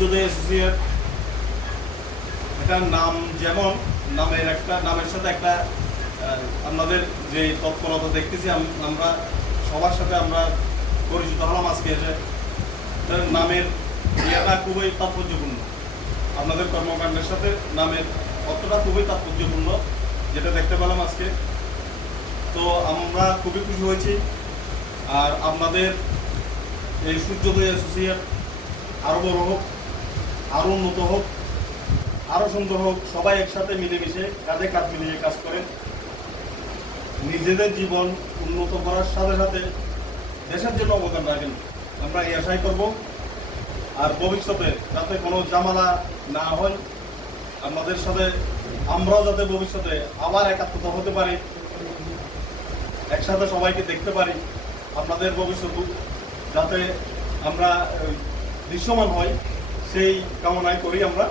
সূর্যোদয় অ্যাসোসিয়েট, এটার নাম যেমন নামের সাথে একটা আপনাদের যে তৎপরতা দেখতেছি আমরা সবার সাথে আমরা পরিচিত হলাম আজকে এসে। নামের ইয়েটা খুবই তাৎপর্যপূর্ণ, আপনাদের কর্মকাণ্ডের সাথে নামের অর্থটা খুবই তাৎপর্যপূর্ণ, যেটা দেখতে পেলাম আজকে। তো আমরা খুবই খুশি হয়েছি। আর আপনাদের এই সূর্যোদয় অ্যাসোসিয়েট আরও বড় হোক, আরও উন্নত হোক, আরও সুন্দর হোক। সবাই একসাথে মিলেমিশে কাঁধে কাঁধ মিলিয়ে কাজ করেন, নিজেদের জীবন উন্নত করার সাথে সাথে দেশের জন্য অবদান রাখেন। আমরা এই আশাই করব। আর ভবিষ্যতে যাতে কোনো ঝামেলা না হয়, আপনাদের সাথে আমরাও যাতে ভবিষ্যতে আবার একাত্মতা হতে পারি, একসাথে সবাইকে দেখতে পারি, আপনাদের ভবিষ্যৎ যাতে আমরা দৃশ্যমান হয় সেই কামনাই করি আমরা।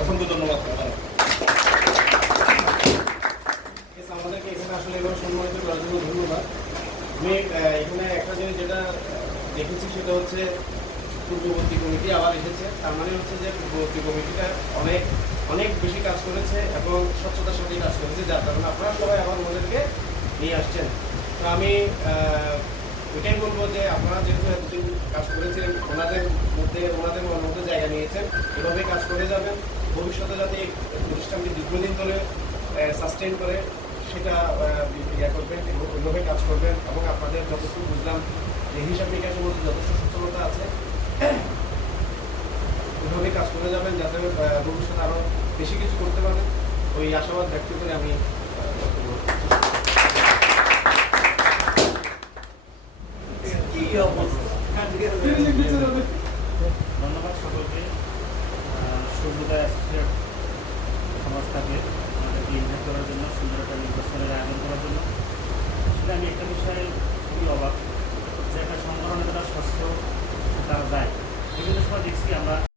অসংখ্য ধন্যবাদ। আমাদেরকে এখানে আসলে এবার সম্মানিত করার জন্য ধন্যবাদ। আমি এখানে একটা জিনিস যেটা দেখেছি সেটা হচ্ছে পূর্ববর্তী কমিটি আবার এসেছে। তার মানে হচ্ছে যে পূর্ববর্তী কমিটিটা অনেক অনেক বেশি কাজ করেছে এবং স্বচ্ছতার সাথে কাজ করেছে, যার কারণে আপনারা সবাই আবার ওদেরকে নিয়ে আসছেন। তো আমি এটাই বলবো যে আপনারা যেহেতু এতদিন কাজ করেছিলেন, ওনাদের মধ্যে জায়গা নিয়েছেন, এভাবে কাজ করে যাবেন। ভবিষ্যতে যাতে প্রতিষ্ঠানটি দীর্ঘদিন ধরে সাস্টেইন করে সেটা ইয়ে করবেন, ওইভাবে কাজ করবেন। এবং আপনাদের যতটুকু বুঝলাম যে হিসাব নিকাশের মধ্যে যথেষ্ট সচেতনতা আছে, ওইভাবে কাজ করে যাবেন যাতে ভবিষ্যতে আরও বেশি কিছু করতে পারেন। ওই আশাবাদ ব্যক্ত করে আমি ধন্যবাদ সকলকে, সূর্যোদয় অ্যাসোসিয়েট সংস্থাকে আমাদেরকে ইনভাইট করার জন্য, সুন্দর একটা নির্বাচনের আয়োজন করার জন্য। আসলে আমি একটা বিষয়ে খুবই অবাক যে একটা সংগঠনে যারা স্বাস্থ্য তারা যায়, বিভিন্ন সময় দেখছি আমরা